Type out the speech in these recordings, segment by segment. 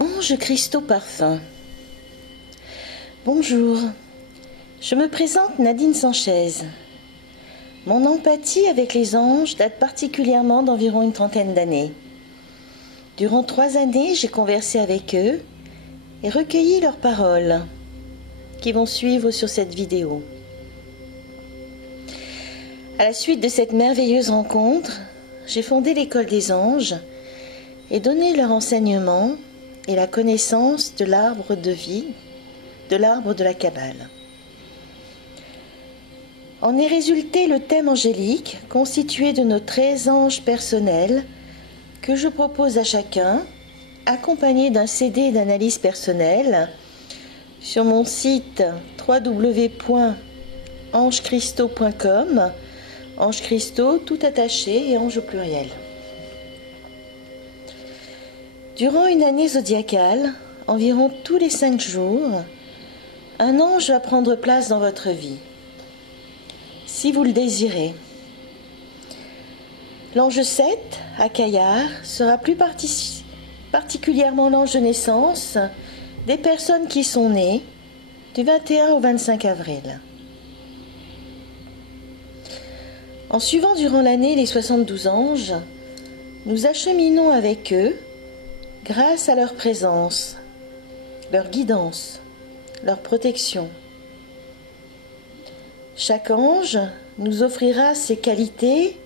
Ange Christo Parfum. Bonjour, je me présente Nadine Sanchez. Mon empathie avec les anges date particulièrement d'environ une trentaine d'années. Durant 3 années, j'ai conversé avec eux et recueilli leurs paroles qui vont suivre sur cette vidéo. À la suite de cette merveilleuse rencontre, j'ai fondé l'école des anges et donné leur enseignement et la connaissance de l'arbre de vie, de l'arbre de la Kabbale. En est résulté le thème angélique constitué de nos 13 anges personnels que je propose à chacun, accompagné d'un CD d'analyse personnelle sur mon site www.angechristo.com, Ange Christo tout attaché et ange au pluriel. Durant une année zodiacale, environ tous les 5 jours, un ange va prendre place dans votre vie, si vous le désirez. L'ange 7, à Caillard, sera plus particulièrement l'ange de naissance des personnes qui sont nées du 21 au 25 avril. En suivant durant l'année les 72 anges, nous acheminons avec eux grâce à leur présence, leur guidance, leur protection. Chaque ange nous offrira ses qualités,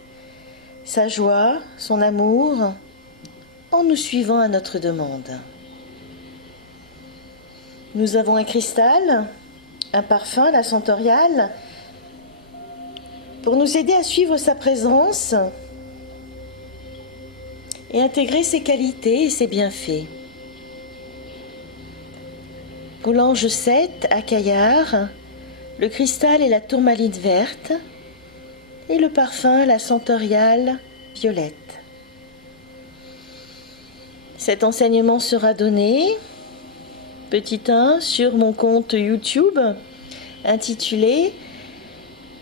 sa joie, son amour, en nous suivant à notre demande. Nous avons un cristal, un parfum, la Centauriale, pour nous aider à suivre sa présence et intégrer ses qualités et ses bienfaits. Pour l'ange 7 à Caillard, le cristal est la tourmaline verte et le parfum la Centauriale violette. Cet enseignement sera donné, petit 1, sur mon compte YouTube intitulé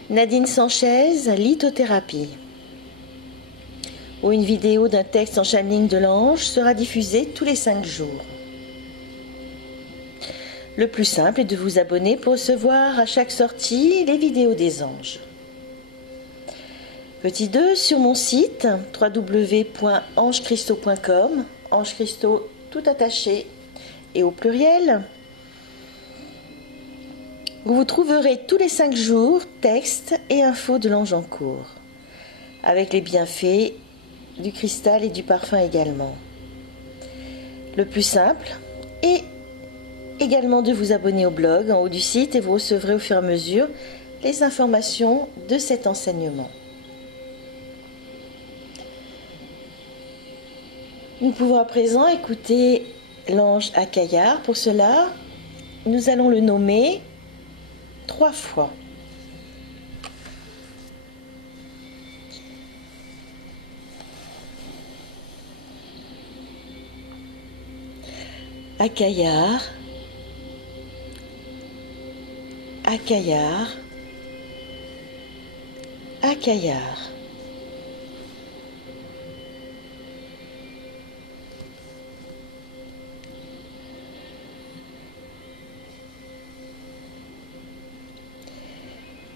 Nadine Sanchez, lithothérapie, où une vidéo d'un texte en channeling de l'ange sera diffusée tous les 5 jours. Le plus simple est de vous abonner pour recevoir à chaque sortie les vidéos des anges. Petit 2, sur mon site www.angechristo.com, Ange Christo tout attaché et au pluriel, où vous trouverez tous les 5 jours textes et infos de l'ange en cours, avec les bienfaits du cristal et du parfum également. Le plus simple est également de vous abonner au blog en haut du site et vous recevrez au fur et à mesure les informations de cet enseignement. Nous pouvons à présent écouter l'ange à Caillard. Pour cela, nous allons le nommer 3 fois. À Caillard, à Caillard, à Caillard.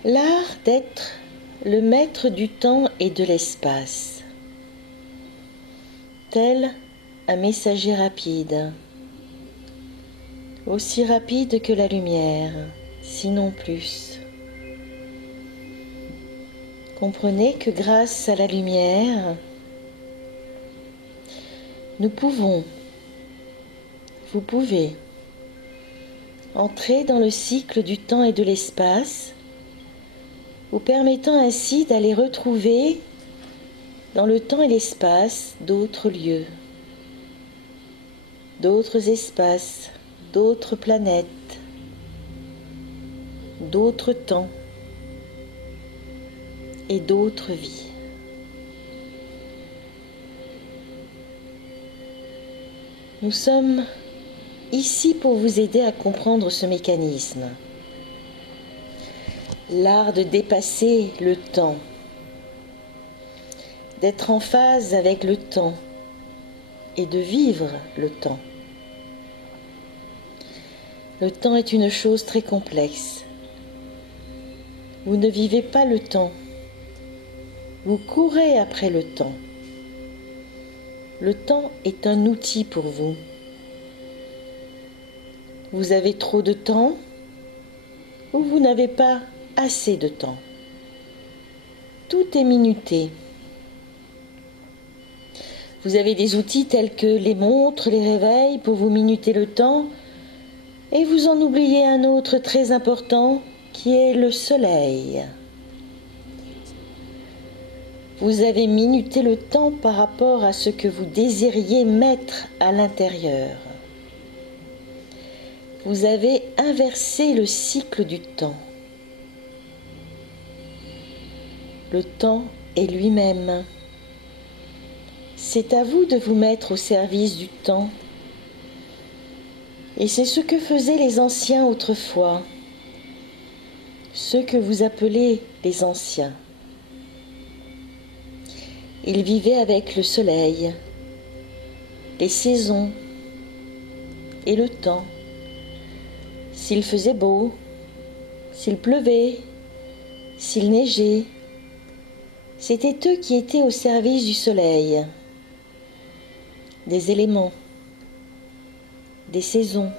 L'art d'être le maître du temps et de l'espace, tel un messager rapide, aussi rapide que la lumière, sinon plus. Comprenez que grâce à la lumière, vous pouvez entrer dans le cycle du temps et de l'espace, vous permettant ainsi d'aller retrouver dans le temps et l'espace d'autres lieux, d'autres espaces, d'autres planètes, d'autres temps et d'autres vies. Nous sommes ici pour vous aider à comprendre ce mécanisme. L'art de dépasser le temps, d'être en phase avec le temps et de vivre le temps. Le temps est une chose très complexe. Vous ne vivez pas le temps. Vous courez après le temps. Le temps est un outil pour vous. Vous avez trop de temps ou vous n'avez pas assez de temps. Tout est minuté. Vous avez des outils tels que les montres, les réveils pour vous minuter le temps, et vous en oubliez un autre très important qui est le soleil. Vous avez minuté le temps par rapport à ce que vous désiriez mettre à l'intérieur. Vous avez inversé le cycle du temps. Le temps est lui-même. C'est à vous de vous mettre au service du temps. Et c'est ce que faisaient les anciens autrefois, ceux que vous appelez les anciens. Ils vivaient avec le soleil, les saisons et le temps. S'il faisait beau, s'il pleuvait, s'il neigeait, c'était eux qui étaient au service du soleil, des éléments, des saisons,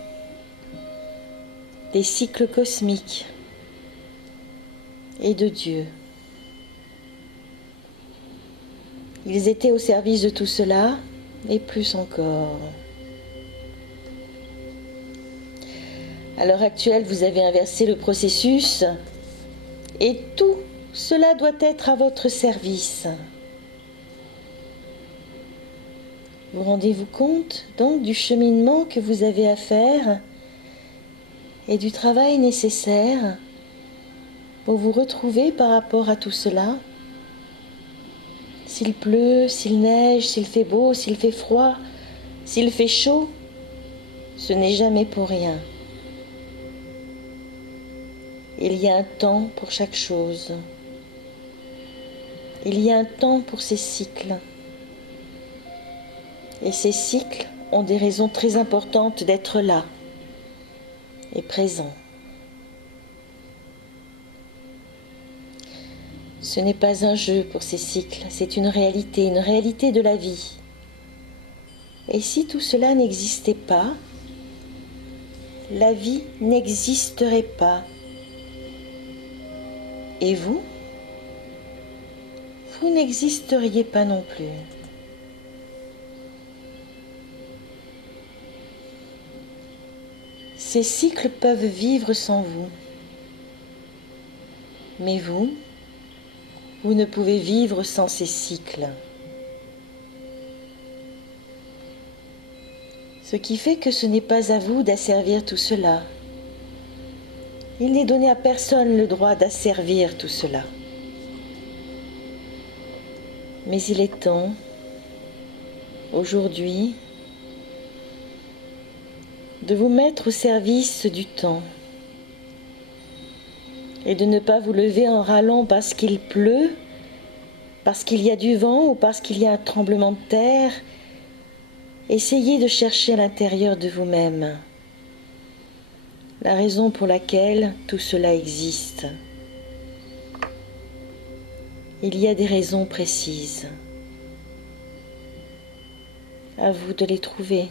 des cycles cosmiques et de Dieu. Ils étaient au service de tout cela et plus encore. À l'heure actuelle, vous avez inversé le processus et tout cela doit être à votre service. Vous rendez-vous compte donc du cheminement que vous avez à faire et du travail nécessaire pour vous retrouver par rapport à tout cela? S'il pleut, s'il neige, s'il fait beau, s'il fait froid, s'il fait chaud, ce n'est jamais pour rien. Il y a un temps pour chaque chose. Il y a un temps pour ces cycles. Et ces cycles ont des raisons très importantes d'être là et présents. Ce n'est pas un jeu pour ces cycles, c'est une réalité de la vie. Et si tout cela n'existait pas, la vie n'existerait pas. Et vous n'existeriez pas non plus. Ces cycles peuvent vivre sans vous. Mais vous ne pouvez vivre sans ces cycles. Ce qui fait que ce n'est pas à vous d'asservir tout cela. Il n'est donné à personne le droit d'asservir tout cela. Mais il est temps, aujourd'hui, de vous mettre au service du temps et de ne pas vous lever en râlant parce qu'il pleut, parce qu'il y a du vent ou parce qu'il y a un tremblement de terre. Essayez de chercher à l'intérieur de vous-même la raison pour laquelle tout cela existe. Il y a des raisons précises. À vous de les trouver.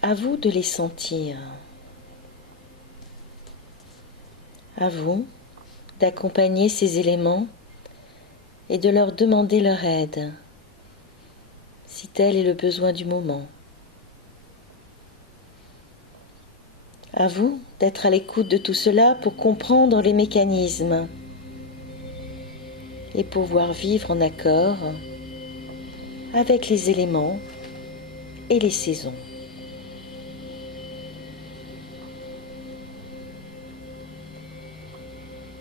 À vous de les sentir. À vous d'accompagner ces éléments et de leur demander leur aide, si tel est le besoin du moment. À vous d'être à l'écoute de tout cela pour comprendre les mécanismes et pouvoir vivre en accord avec les éléments et les saisons.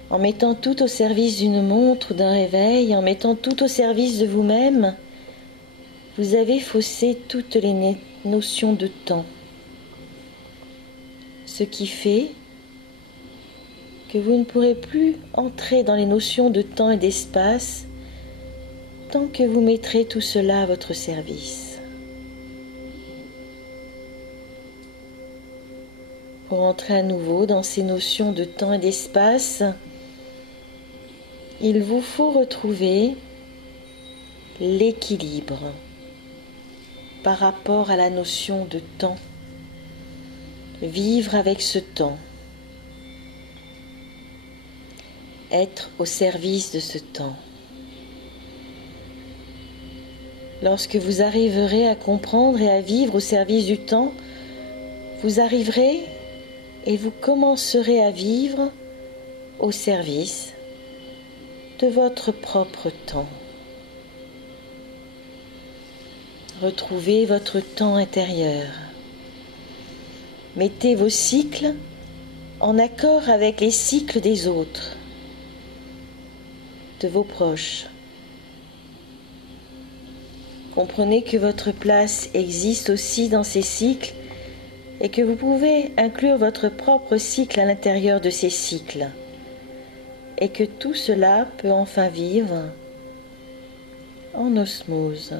En mettant tout au service d'une montre ou d'un réveil, en mettant tout au service de vous-même, vous avez faussé toutes les notions de temps. Ce qui fait que vous ne pourrez plus entrer dans les notions de temps et d'espace tant que vous mettrez tout cela à votre service. Pour entrer à nouveau dans ces notions de temps et d'espace, il vous faut retrouver l'équilibre par rapport à la notion de temps. Vivre avec ce temps. Être au service de ce temps. Lorsque vous arriverez à comprendre et à vivre au service du temps, vous arriverez et vous commencerez à vivre au service de votre propre temps. Retrouvez votre temps intérieur. Mettez vos cycles en accord avec les cycles des autres, de vos proches. Comprenez que votre place existe aussi dans ces cycles et que vous pouvez inclure votre propre cycle à l'intérieur de ces cycles et que tout cela peut enfin vivre en osmose.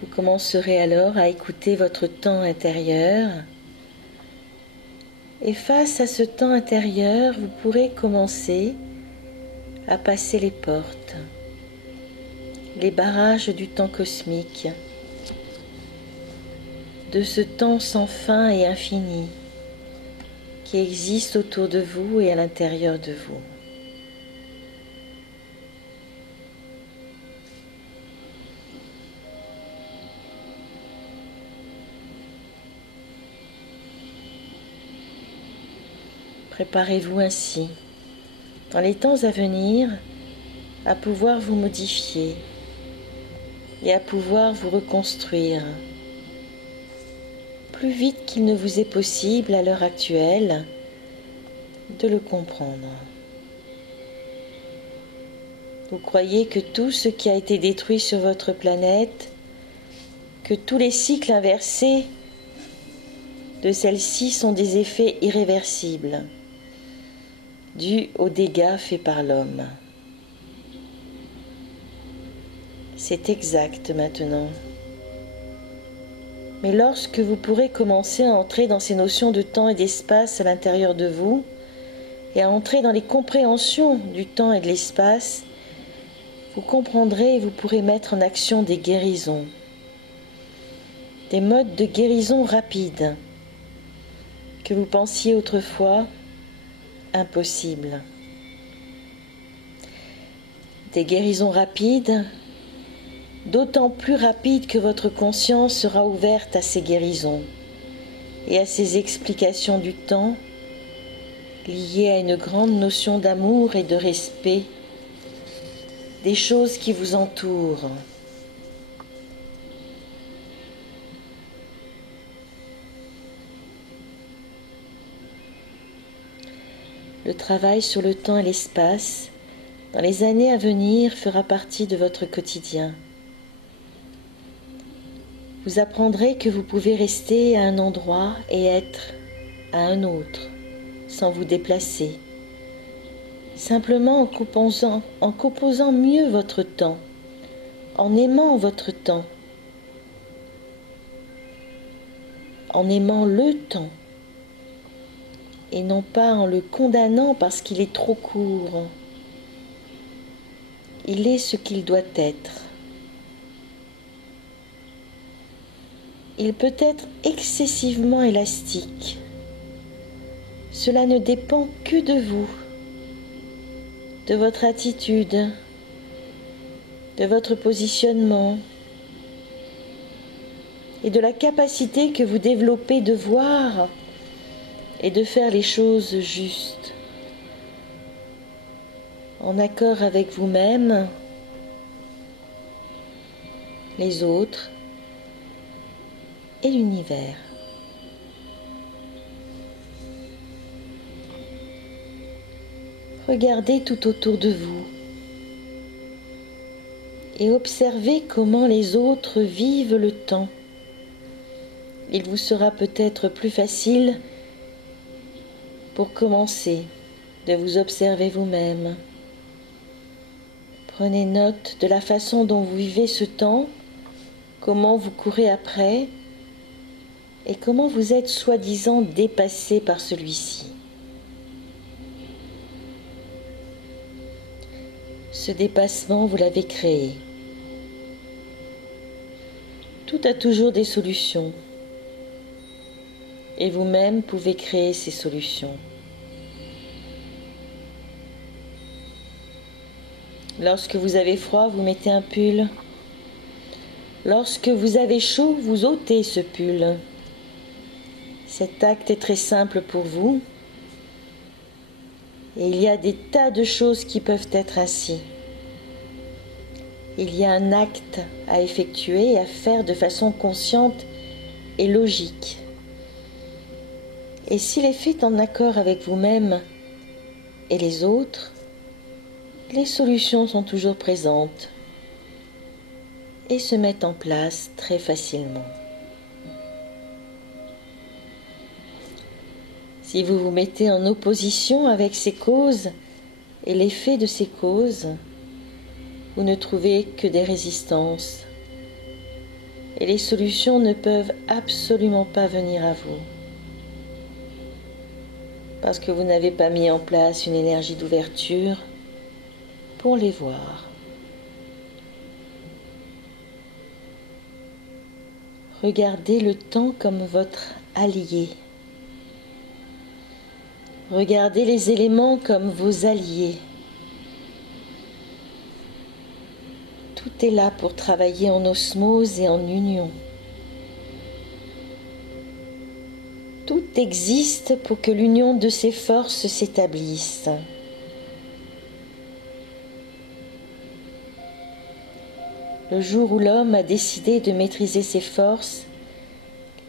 Vous commencerez alors à écouter votre temps intérieur et face à ce temps intérieur, vous pourrez commencer à passer les portes, les barrages du temps cosmique, de ce temps sans fin et infini qui existe autour de vous et à l'intérieur de vous. Préparez-vous ainsi, dans les temps à venir, à pouvoir vous modifier et à pouvoir vous reconstruire plus vite qu'il ne vous est possible à l'heure actuelle de le comprendre. Vous croyez que tout ce qui a été détruit sur votre planète, que tous les cycles inversés de celle-ci sont des effets irréversibles, dus aux dégâts faits par l'homme. C'est exact maintenant. Mais lorsque vous pourrez commencer à entrer dans ces notions de temps et d'espace à l'intérieur de vous, et à entrer dans les compréhensions du temps et de l'espace, vous comprendrez et vous pourrez mettre en action des guérisons, des modes de guérison rapides, que vous pensiez autrefois impossibles. Des guérisons rapides, d'autant plus rapides que votre conscience sera ouverte à ces guérisons et à ces explications du temps liées à une grande notion d'amour et de respect des choses qui vous entourent. Le travail sur le temps et l'espace, dans les années à venir, fera partie de votre quotidien. Vous apprendrez que vous pouvez rester à un endroit et être à un autre, sans vous déplacer, simplement en composant mieux votre temps, en aimant votre temps, en aimant le temps, et non pas en le condamnant parce qu'il est trop court. Il est ce qu'il doit être. Il peut être excessivement élastique. Cela ne dépend que de vous, de votre attitude, de votre positionnement et de la capacité que vous développez de voir et de faire les choses justes, en accord avec vous-même, les autres et l'univers. Regardez tout autour de vous et observez comment les autres vivent le temps. Il vous sera peut-être plus facile pour commencer de vous observer vous-même, Prenez note de la façon dont vous vivez ce temps, comment vous courez après et comment vous êtes soi-disant dépassé par celui-ci. Ce dépassement, vous l'avez créé. Tout a toujours des solutions. Et vous-même pouvez créer ces solutions. Lorsque vous avez froid, vous mettez un pull. Lorsque vous avez chaud, vous ôtez ce pull. Cet acte est très simple pour vous. Et il y a des tas de choses qui peuvent être ainsi. Il y a un acte à effectuer et à faire de façon consciente et logique. Et s'il est fait en accord avec vous-même et les autres, les solutions sont toujours présentes et se mettent en place très facilement. Si vous vous mettez en opposition avec ces causes et l'effet de ces causes, vous ne trouvez que des résistances et les solutions ne peuvent absolument pas venir à vous parce que vous n'avez pas mis en place une énergie d'ouverture pour les voir. Regardez le temps comme votre allié. Regardez les éléments comme vos alliés. Tout est là pour travailler en osmose et en union. Tout existe pour que l'union de ces forces s'établisse. Le jour où l'homme a décidé de maîtriser ses forces,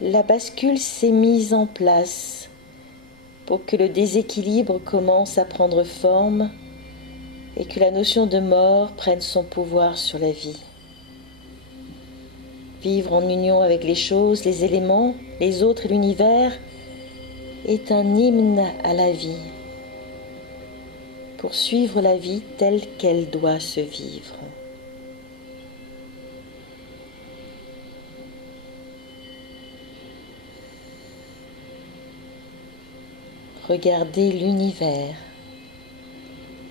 la bascule s'est mise en place pour que le déséquilibre commence à prendre forme et que la notion de mort prenne son pouvoir sur la vie. Vivre en union avec les choses, les éléments, les autres et l'univers est un hymne à la vie, pour suivre la vie telle qu'elle doit se vivre. Regardez l'univers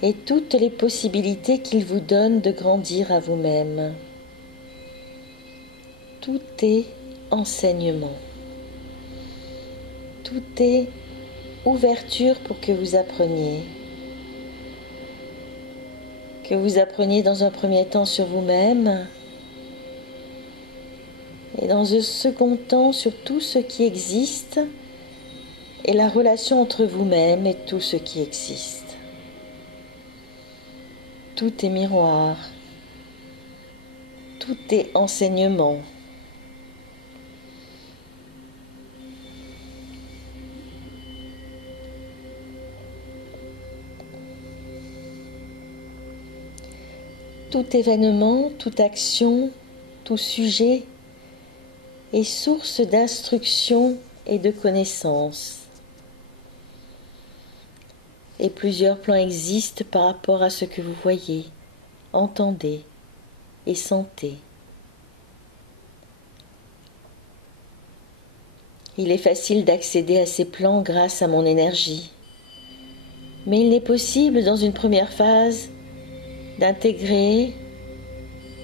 et toutes les possibilités qu'il vous donne de grandir à vous-même. Tout est enseignement. Tout est ouverture pour que vous appreniez. Que vous appreniez dans un premier temps sur vous-même et dans un second temps sur tout ce qui existe et la relation entre vous-même et tout ce qui existe. Tout est miroir. Tout est enseignement. Tout événement, toute action, tout sujet est source d'instruction et de connaissance. Et plusieurs plans existent par rapport à ce que vous voyez, entendez et sentez. Il est facile d'accéder à ces plans grâce à mon énergie, mais il n'est possible dans une première phase d'intégrer,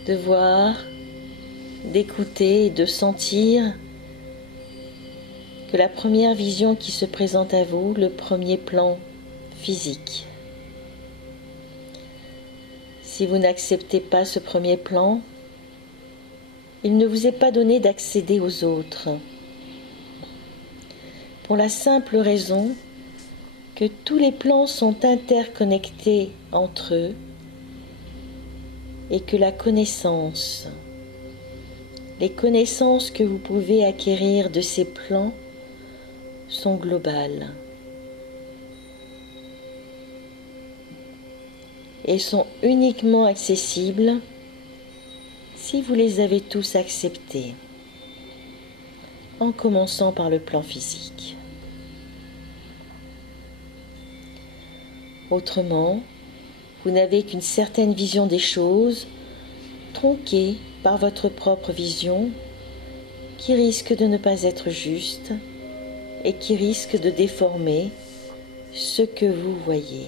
de voir, d'écouter et de sentir que la première vision qui se présente à vous, le premier plan physique. Si vous n'acceptez pas ce premier plan, il ne vous est pas donné d'accéder aux autres. Pour la simple raison que tous les plans sont interconnectés entre eux et que la connaissance, les connaissances que vous pouvez acquérir de ces plans sont globales et sont uniquement accessibles si vous les avez tous acceptés, en commençant par le plan physique. Autrement, Vous n'avez qu'une certaine vision des choses, tronquée par votre propre vision, qui risque de ne pas être juste et qui risque de déformer ce que vous voyez.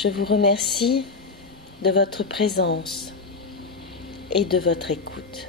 Je vous remercie de votre présence et de votre écoute.